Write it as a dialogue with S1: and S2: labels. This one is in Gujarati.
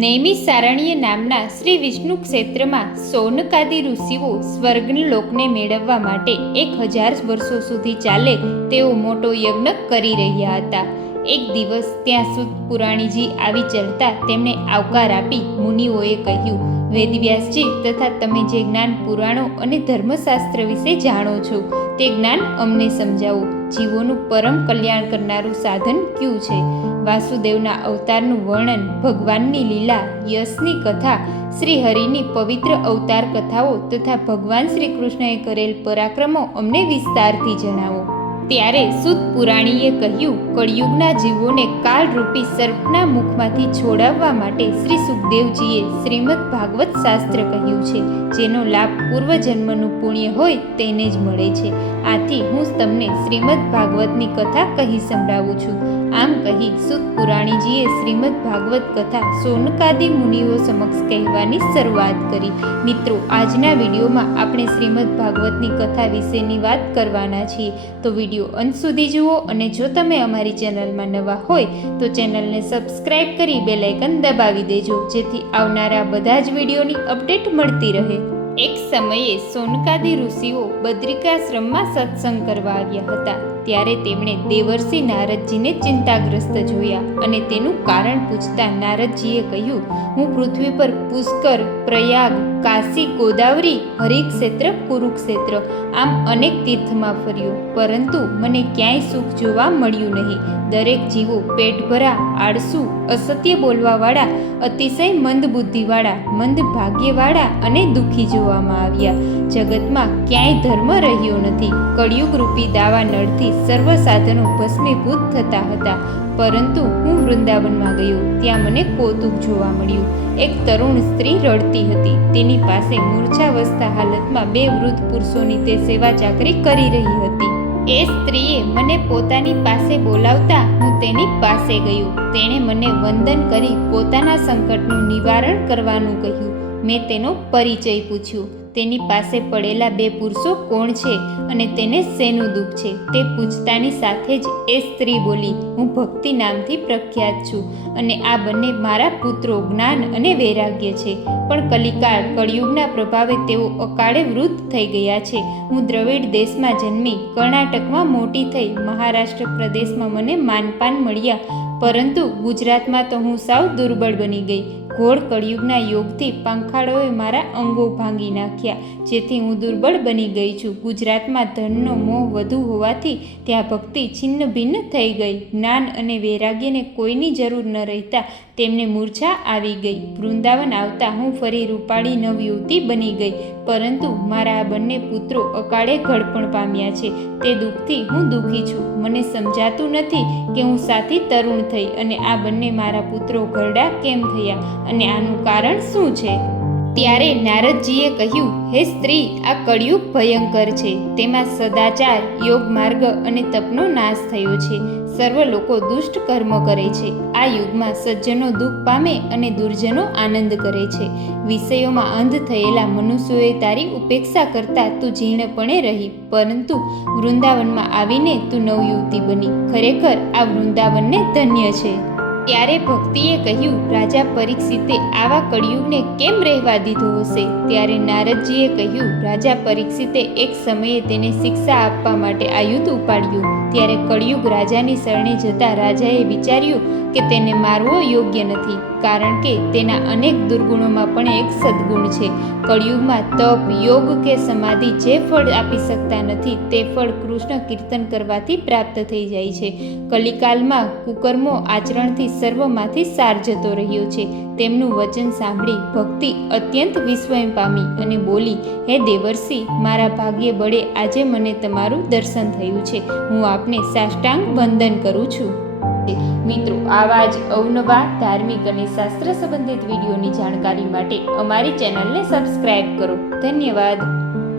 S1: નૈમિષારણ્ય નામના શ્રી વિષ્ણુ ક્ષેત્રમાં સોનકાદી ઋષિઓ સ્વર્ગલોકને મેળવવા માટે એક હજાર વર્ષો સુધી ચાલે તેઓ મોટો યજ્ઞ કરી રહ્યા હતા. એક દિવસ ત્યાં સુદ પુરાણીજી આવી ચડતા તેમને આવકાર આપી મુનિઓએ કહ્યું, વેદવ્યાસજી, તથા તમે જે જ્ઞાન પુરાણો અને ધર્મશાસ્ત્ર વિશે જાણો છો, તે જ્ઞાન અમને સમજાવો. જીવોનું પરમ કલ્યાણ કરનારું સાધન કયું છે? વાસુદેવના અવતારનું વર્ણન, ભગવાનની લીલા, યશની કથા શ્રી હરિની પવિત્ર અવતાર કથાઓ તથા ભગવાન શ્રી કૃષ્ણએ કરેલ પરાક્રમો અમને વિસ્તારથી જણાવો. ત્યારે સુત પુરાણીએ કહ્યું, કળિયુગના જીવોને કાળરૂપી સર્પના મુખમાંથી છોડાવવા માટે શ્રી સુખદેવજીએ શ્રીમદ ભાગવત શાસ્ત્ર કહ્યું છે, જેનો લાભ પૂર્વજન્મનું પુણ્ય હોય તેને જ મળે છે. આથી હું તમને શ્રીમદ ભાગવતની કથા કહી સંભળાવું છું. આમ કહી સુત પુરાણીજીએ શ્રીમદ ભાગવત કથા સોનકાદી મુનિઓ સમક્ષ કહેવાની શરૂઆત કરી. મિત્રો, આજના વિડીયોમાં આપણે શ્રીમદ ભાગવતની કથા વિશેની વાત કરવાના છીએ. તો વીડિયો અંત સુધી જુઓ અને જો તમે અમારી ચેનલમાં નવા હોય, તો ચેનલને સબસ્ક્રાઈબ કરી બેલાઇકન દબાવી દેજો, જેથી આવનારા બધા જ વિડીયોની અપડેટ મળતી રહે. એક સમયે સોનકાદી ઋષિઓ બદ્રિકાશ્રમમાં સત્સંગ કરવા આવ્યા હતા. ત્યારે તેમણે દેવર્ષિ નારદજીને ચિંતાગ્રસ્ત જોયા અને તેનું કારણ પૂછતા નારદજીએ કહ્યું, હું પૃથ્વી પર પુષ્કર, પ્રયાગ, કાશી, ગોદાવરી હરિક્ષેત્ર કુરુક્ષેત્ર આમ અનેક તીર્થમાં ફર્યો. પરંતુ મને ક્યાંય સુખ જોવા મળ્યું નહીં. દરેક જીવો પેટભરા આળસુ, અસત્ય બોલવાવાળા, અતિશય મંદ બુદ્ધિવાળા, મંદ ભાગ્યવાળા અને દુઃખી જોવામાં આવ્યા. જગતમાં ક્યાંય ધર્મ રહ્યો નથી. કળિયુગ રૂપી દાવા નળથી સર્વ સાધનો ભસ્મીભૂત થતા હતા. પરંતુ હું વૃંદાવનમાં ગયો, ત્યાં મને કૌતુક જોવા મળ્યું. એક તરુણ સ્ત્રી રડતી હતી. તેની પાસે મૂર્છાવસ્થા હાલતમાં બે વૃદ્ધ પુરુષોની તે સેવા ચાકરી કરી રહી હતી. એ સ્ત્રીએ મને પોતાની પાસે બોલાવતા હું તેની પાસે ગયો. તેણે મને વંદન કરી પોતાના સંકટનું નિવારણ કરવાનું કહ્યું. મેં તેનો પરિચય પૂછ્યો. તેની પાસે પડેલા બે પુરુષો કોણ છે અને તેને શેનું દુઃખ છે તે પૂછતાની સાથે જ એ સ્ત્રી બોલી, હું ભક્તિ નામથી પ્રખ્યાત છું અને આ બંને મારા પુત્રો જ્ઞાન અને વૈરાગ્ય છે. પણ કલિકાળ, કળિયુગના પ્રભાવે તેઓ અકાળે વૃદ્ધ થઈ ગયા છે. હું દ્રવિડ દેશમાં જન્મી, કર્ણાટકમાં મોટી થઈ, મહારાષ્ટ્ર પ્રદેશમાં મને માનપાન મળ્યા. પરંતુ ગુજરાતમાં તો હું સાવ દુર્બળ બની ગઈ. ઘોર કળિયુગના યોગથી પંખાળોએ મારા અંગો ભાંગી નાખ્યા, જેથી હું દુર્બળ બની ગઈ છું. ગુજરાતમાં ધનનો મોહ વધુ હોવાથી ત્યાં ભક્તિ છિન્ન ભિન્ન થઈ ગઈ. જ્ઞાન અને વૈરાગ્યને કોઈની જરૂર ન રહેતા તેમને મૂર્છા આવી ગઈ. વૃંદાવન આવતા હું ફરી રૂપાળી નવયુવતી બની ગઈ, પરંતુ મારા આ બંને પુત્રો અકાળે ઘડપણ પામ્યા છે. તે દુઃખથી હું દુઃખી છું. મને સમજાતું નથી કે હું સાથી તરુણ થઈ અને આ બંને મારા પુત્રો ઘરડા કેમ થયા? અને આનું કારણ શું છે? ત્યારે નારદજીએ કહ્યું, હે સ્ત્રી, આ કળિયુગ ભયંકર છે. તેમાં સદાચાર, યોગ માર્ગ અને તપનો નાશ થયો છે. સર્વ લોકો દુષ્ટ કર્મ કરે છે. આ યુગમાં સજ્જનો દુઃખ પામે અને દુર્જનો આનંદ કરે છે. વિષયોમાં અંધ થયેલા મનુષ્યોએ તારી ઉપેક્ષા કરતા તું જીર્ણપણે રહી. પરંતુ વૃંદાવનમાં આવીને તું નવયુવતી બની. ખરેખર આ વૃંદાવનને ધન્ય છે. ત્યારે ભક્તિએ કહ્યું, રાજા પરીક્ષિતે આવા કળિયુગને કેમ રહેવા દીધો હશે? ત્યારે નારદજીએ કહ્યું, રાજા પરીક્ષિતે એક સમયે તેને શિક્ષા આપવા માટે આયુધ ઉપાડ્યું. ત્યારે કળિયુગ રાજાની શરણે જતા રાજાએ વિચાર્યું કે તેને મારવો યોગ્ય નથી. કારણ કે તેના અનેક દુર્ગુણોમાં પણ એક સદગુણ છે. કળિયુગમાં તપ, યોગ કે સમાધિ જે ફળ આપી શકતા નથી, તે ફળ કૃષ્ણ કીર્તન કરવાથી પ્રાપ્ત થઈ જાય છે. કલિકાલમાં કુકર્મો આચરણથી સર્વમાંથી સાર જતો રહ્યો છે. તેમનું વચન સાંભળી ભક્તિ અત્યંત વિસ્મય પામી અને બોલી, હે દેવર્ષિ, મારા ભાગ્ય બળે આજે મને તમારું દર્શન થયું છે. હું આપને સાષ્ટાંગ વંદન કરું છું. મિત્રો, આવા જ અવનવા ધાર્મિક અને શાસ્ત્ર સંબંધિત વિડીયોની જાણકારી માટે અમારી ચેનલને સબસ્ક્રાઇબ કરો. ધન્યવાદ.